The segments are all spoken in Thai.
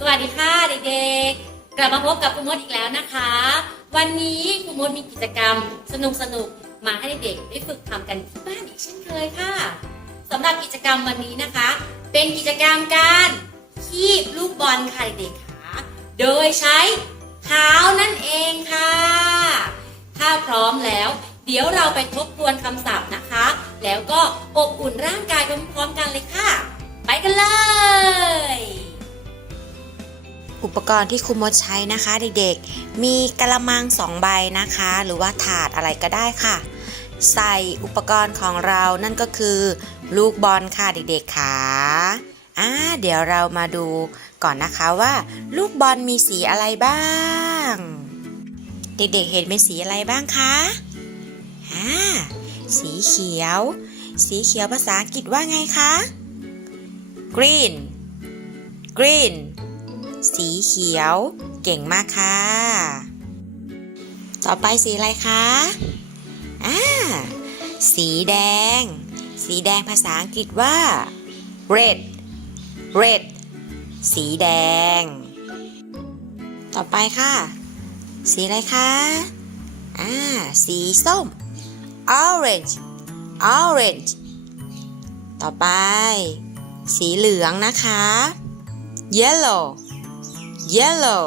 สวัสดีค่ะเด็กๆ กลับมาพบกับครูมดอีกแล้วนะคะ วันนี้ครูมดมีกิจกรรมสนุกๆมาให้เด็กๆได้ฝึกทำกันที่บ้านอีกเช่นเคยค่ะสำหรับกิจกรรมวันนี้นะคะ เป็นกิจกรรมการคีบลูกบอลค่ะเด็กๆค่ะโดยใช้เท้านั่นเองค่ะ ถ้าพร้อมแล้ว เดี๋ยวเราไปทบทวนคำศัพท์นะคะ แล้วก็อบอุ่นร่างกายพร้อมๆกันเลยค่ะ ไปกันเลย อุปกรณ์ที่ครูมดใช้นะคะเด็กๆ มีกระมังสองใบนะคะ หรือว่าถาดอะไรก็ได้ค่ะ ใส่อุปกรณ์ของเรานั่นก็คือ ลูกบอลค่ะเด็กๆค่ะอ่าเดี๋ยวเรามาดูก่อนนะคะว่า ลูกบอลมีสีอะไรบ้าง เด็กๆเห็นเป็นสีอะไรบ้างคะอ่าสีเขียว สีเขียวภาษาอังกฤษว่าไงคะ green green สีเขียว เก่งมากค่ะ ต่อไปสีอะไรคะอ่าสีแดง สีแดงภาษาอังกฤษว่า red red สีแดง ต่อไปค่ะ สีอะไรคะอ่าสีส้ม orange orange ต่อไป สีเหลืองนะคะ yellow yellow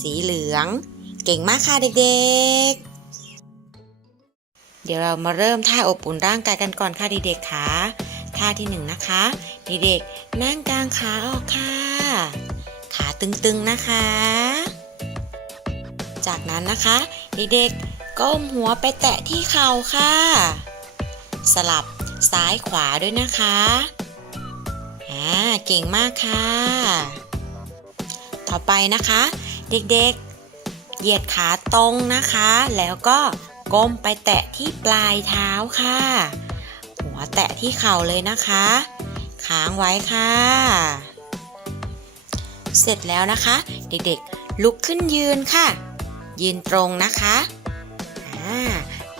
สีเหลือง เก่งมากค่ะเด็กๆ เดี๋ยวเรามาเริ่มท่าอบอุ่นร่างกายกันก่อนค่ะเด็กๆค่ะท่าที่หนึ่งนะคะ เด็กๆนั่งกลางขาออกค่ะ ขาตึงๆนะคะ จากนั้นนะคะ เด็กๆก้มหัวไปแตะที่เข่าค่ะ สลับซ้ายขวาด้วยนะคะ อ่า เก่งมากค่ะ ต่อไปนะคะ เด็กๆ เหยียดขาตรงนะคะ แล้วก็ก้มไปแตะที่ปลายเท้าค่ะ หัวแตะที่เข่าเลยนะคะ ค้างไว้ค่ะ เสร็จแล้วนะคะ เด็กๆ ลุกขึ้นยืนค่ะ ยืนตรงนะคะ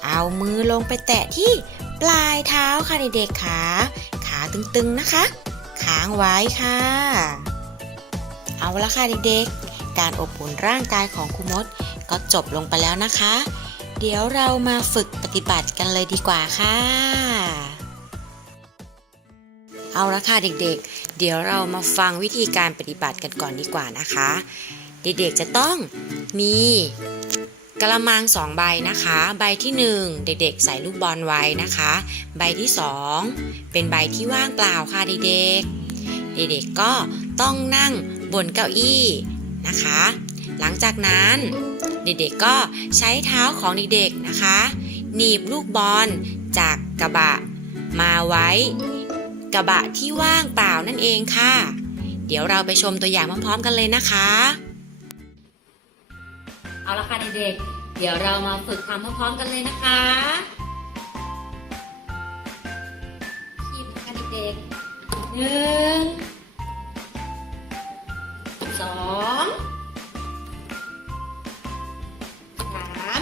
เอามือลงไปแตะที่ปลายเท้าค่ะเด็กๆขา ขาตึงๆนะคะ ค้างไว้ค่ะ เอาละค่ะเด็กๆ การอบอุ่นร่างกายของครูมดก็จบลงไปแล้วนะคะ เดี๋ยวเรามาฝึกปฏิบัติกันเลยดีกว่าค่ะ เอาละค่ะเด็กๆ เดี๋ยวเรามาฟังวิธีการปฏิบัติกันก่อนดีกว่านะคะ เด็กๆจะต้องมีกระมังสองใบนะคะ ใบที่หนึ่งเด็กๆ ใส่ลูกบอลไว้นะคะ ใบที่สองเป็นใบที่ว่างเปล่าค่ะเด็กๆ เด็กๆก็ต้องนั่ง บนเก้าอี้นะคะ หลังจากนั้นเด็กๆก็ใช้เท้าของเด็กๆนะคะ หนีบลูกบอลจากกระบะ มาไว้ กระบะที่ว่างเปล่านั่นเองค่ะ เดี๋ยวเราไปชมตัวอย่างพร้อมๆกันเลยนะคะ เอาละค่ะเด็กๆ เดี๋ยวเรามาฝึกทำพร้อมๆกันเลยนะคะคีบนะคะเด็กๆหนึ่ง สองสาม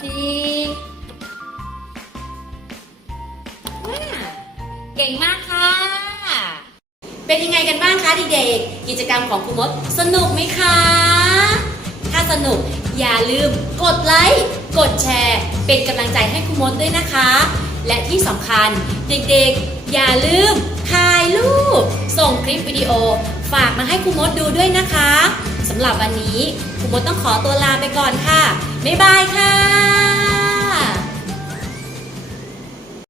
สี่ห้าเก่งมากค่ะ เป็นยังไงกันบ้างคะเด็กๆ กิจกรรมของครูมดสนุกไหมคะ ถ้าสนุกอย่าลืมกดไลค์ กดแชร์ เป็นกำลังใจให้ครูมดด้วยนะคะ และที่สำคัญเด็กๆ อย่าลืมถ่ายรูป ส่งคลิปวิดีโอ ฝากมาให้ครูมดดูด้วยนะคะสำหรับวันนี้ครูมดต้องขอตัวลาไปก่อนค่ะ บ๊ายบายค่ะ